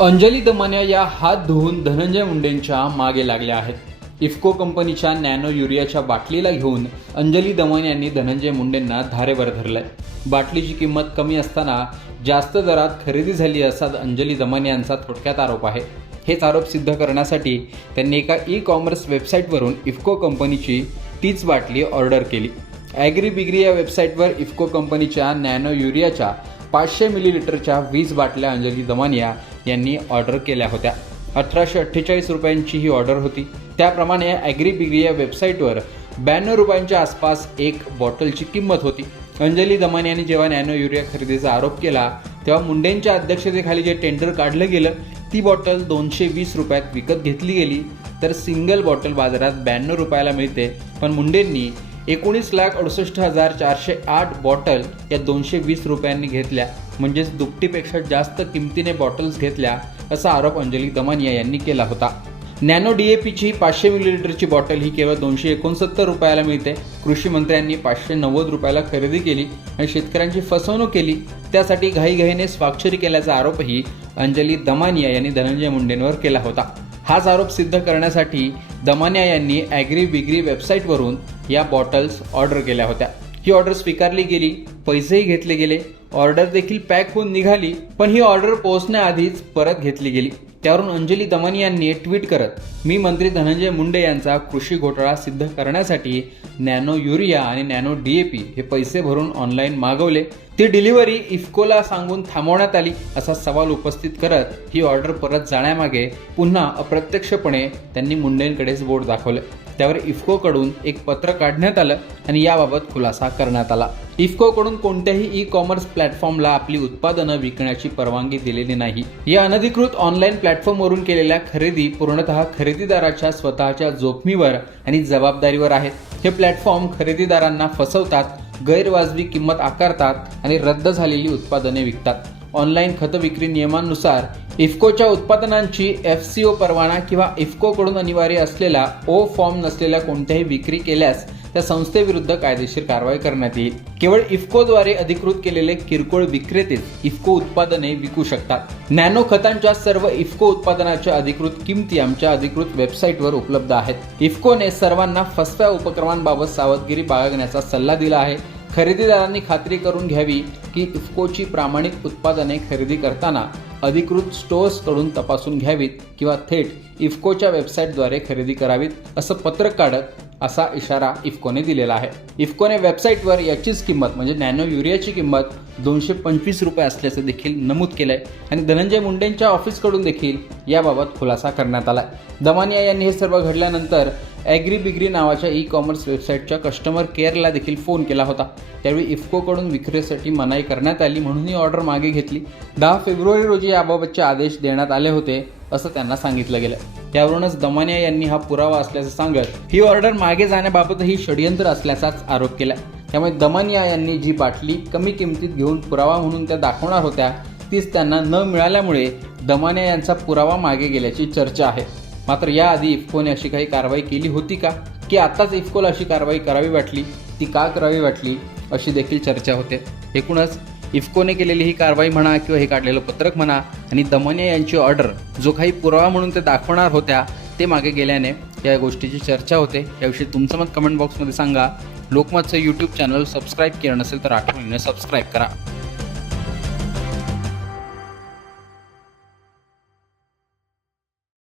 अंजली दमानिया या हात धुवून धनंजय मुंडेंच्या मागे लागल्या आहेत। इफ्को कंपनीच्या नॅनो युरियाच्या बाटलीला घेऊन अंजली दमानिया यांनी धनंजय मुंडेंना धारेवर धरलंय। बाटलीची किंमत कमी असताना जास्त दरात खरेदी झाली असा अंजली दमानिया यांचा थोडक्यात आरोप आहे। हेच आरोप सिद्ध करण्यासाठी त्यांनी एका ई-कॉमर्स वेबसाईटवरून इफ्को कंपनीची तीच बाटली ऑर्डर केली। ॲग्रीबिग्री या वेबसाईटवर इफ्को कंपनीच्या नॅनो युरियाच्या 500 मिलीलिटरच्या 20 बाटल्या अंजली दमानिया यांनी ऑर्डर केल्या होत्या। 1848 रुपयांची ही ऑर्डर होती। त्याप्रमाणे ॲग्रीबिग्री या वेबसाईटवर 92 रुपयांच्या आसपास एक बॉटलची किंमत होती। अंजली दमानिया यांनी जेव्हा नॅनो युरिया खरेदीचा आरोप केला तेव्हा मुंडेंच्या अध्यक्षतेखाली जे टेंडर काढलं गेलं ती बॉटल 220 रुपयात विकत घेतली गेली, तर सिंगल बॉटल बाजारात 92 रुपयाला मिळते। पण मुंडेंनी 19,68,408 बॉटल या 220 रुपयांनी घेतल्या, म्हणजेच दुपटीपेक्षा जास्त किमतीने बॉटल्स घेतल्या असा आरोप अंजली दमानिया यांनी केला होता। नॅनो DAPची 500 मिलीलिटरची बॉटल ही केवळ 269 रुपयाला मिळते। कृषी मंत्र्यांनी 590 रुपयाला खरेदी केली आणि शेतकऱ्यांची फसवणूक केली, त्यासाठी घाईघाईने स्वाक्षरी केल्याचा आरोपही अंजली दमानिया यांनी धनंजय मुंडेंवर केला होता। हाच आरोप सिद्ध करण्यासाठी दमानिया यांनी ॲग्रीबिग्री वेबसाईटवरून या बॉटल्स ऑर्डर केल्या होत्या। ही ऑर्डर स्वीकारली गेली, पैसेही घेतले गेले, ऑर्डर देखील पॅक होऊन निघाली, पण ही ऑर्डर पोहोचण्याआधीच परत घेतली गेली। त्यावरून अंजली दमानिया यांनी ट्विट करत, मी मंत्री धनंजय मुंडे यांचा कृषी घोटाळा सिद्ध करण्यासाठी नॅनो युरिया आणि नॅनो DAP हे पैसे भरून ऑनलाईन मागवले, ती डिलिव्हरी इफ्कोला सांगून थांबवण्यात आली असा सवाल उपस्थित करत ही ऑर्डर परत जाण्यामागे पुन्हा अप्रत्यक्षपणे त्यांनी मुंडेंकडेच बोट दाखवलं। त्यावर इफ्कोकडून एक पत्र काढण्यात आलं आणि याबाबत खुलासा करण्यात आला। इफ्कोकडून कोणत्याही ई-कॉमर्स प्लॅटफॉर्मला आपली उत्पादनं विकण्याची परवानगी दिलेली नाही। या अनधिकृत ऑनलाईन प्लॅटफॉर्मवरून केलेल्या खरेदी पूर्णतः खरेदीदाराच्या स्वतःच्या जोखमीवर आणि जबाबदारीवर आहेत। हे प्लॅटफॉर्म खरेदीदारांना फसवतात, गैरवाजवी किंमत आकारतात आणि रद्द झालेली उत्पादने विकतात। ऑनलाईन खत विक्री नियमांनुसार इफ्कोच्या उत्पादनांची FCO परवाना किंवा इफ्कोकडून अनिवार्य असलेला O फॉर्म नसलेल्या कोणत्याही विक्री केल्यास त्या संस्थेविरुद्ध कायदेशीर कारवाई करण्यात येईल। केवळ इफ्कोद्वारे अधिकृत केलेले किरकोळ विक्रेतेच इफ्को उत्पादने विकू शकतात। नॅनो खतांच्या सर्व इफ्को उत्पादनाच्या अधिकृत किमती आमच्या अधिकृत वेबसाईटवर उपलब्ध आहेत। इफ्कोने सर्वांना फसव्या उपक्रमांबाबत सावधगिरी बाळगण्याचा सल्ला दिला आहे। खरेदीदारांनी खात्री करून घ्यावी की इफ्कोची प्रामाणिक उत्पादने खरेदी करताना अधिकृत स्टोअर्सकडून तपासून घ्यावीत किंवा थेट इफ्कोच्या वेबसाईटद्वारे खरेदी करावीत, असं पत्रक काढत असा इशारा इफ्कोने दिलेला आहे। इफ्कोने वेबसाईटवर याचीच किंमत म्हणजे नॅनो युरियाची किंमत 225 रुपये असल्याचं देखील नमूद केलंय आणि धनंजय मुंडेंच्या ऑफिसकडून देखील याबाबत खुलासा करण्यात आलाय। दमानिया यांनी हे सर्व घडल्यानंतर ॲग्रीबिग्री नावाच्या ई-कॉमर्स वेबसाईटच्या कस्टमर केअरला देखील फोन केला होता। त्यावेळी इफ्कोकडून विक्रीसाठी मनाई करण्यात आली म्हणून ही ऑर्डर मागे घेतली। 10 फेब्रुवारी रोजी याबाबतचे आदेश देण्यात आले होते असं त्यांना सांगितलं गेलं। त्यावरूनच दमानिया यांनी हा पुरावा असल्याचं सांगत ही ऑर्डर मागे जाण्याबाबतही षडयंत्र असल्याचाच आरोप केला। त्यामुळे दमानिया यांनी जी बाटली कमी किमतीत घेऊन पुरावा म्हणून त्या दाखवणार होत्या तीच त्यांना न मिळाल्यामुळे दमानिया यांचा पुरावा मागे गेल्याची चर्चा आहे। मात्र याआधी इफ्कोने अशी काही कारवाई केली होती का, की आताच इफ्कोला अशी कारवाई करावी वाटली, ती का करावी वाटली अशी देखील चर्चा होते। एकूणच इफ्कोने केलेली ही कारवाई म्हणा किंवा हे काढलेलं पत्रक म्हणा आणि दमानिया यांची ऑर्डर जो काही पुरावा म्हणून ते दाखवणार होत्या ते मागे गेल्याने या गोष्टीची चर्चा होते। याविषयी तुमचं मत कमेंट बॉक्समध्ये सांगा। लोकमतचं YouTube चॅनल सबस्क्राईब केलं नसेल तर आठवणीने सबस्क्राईब करा।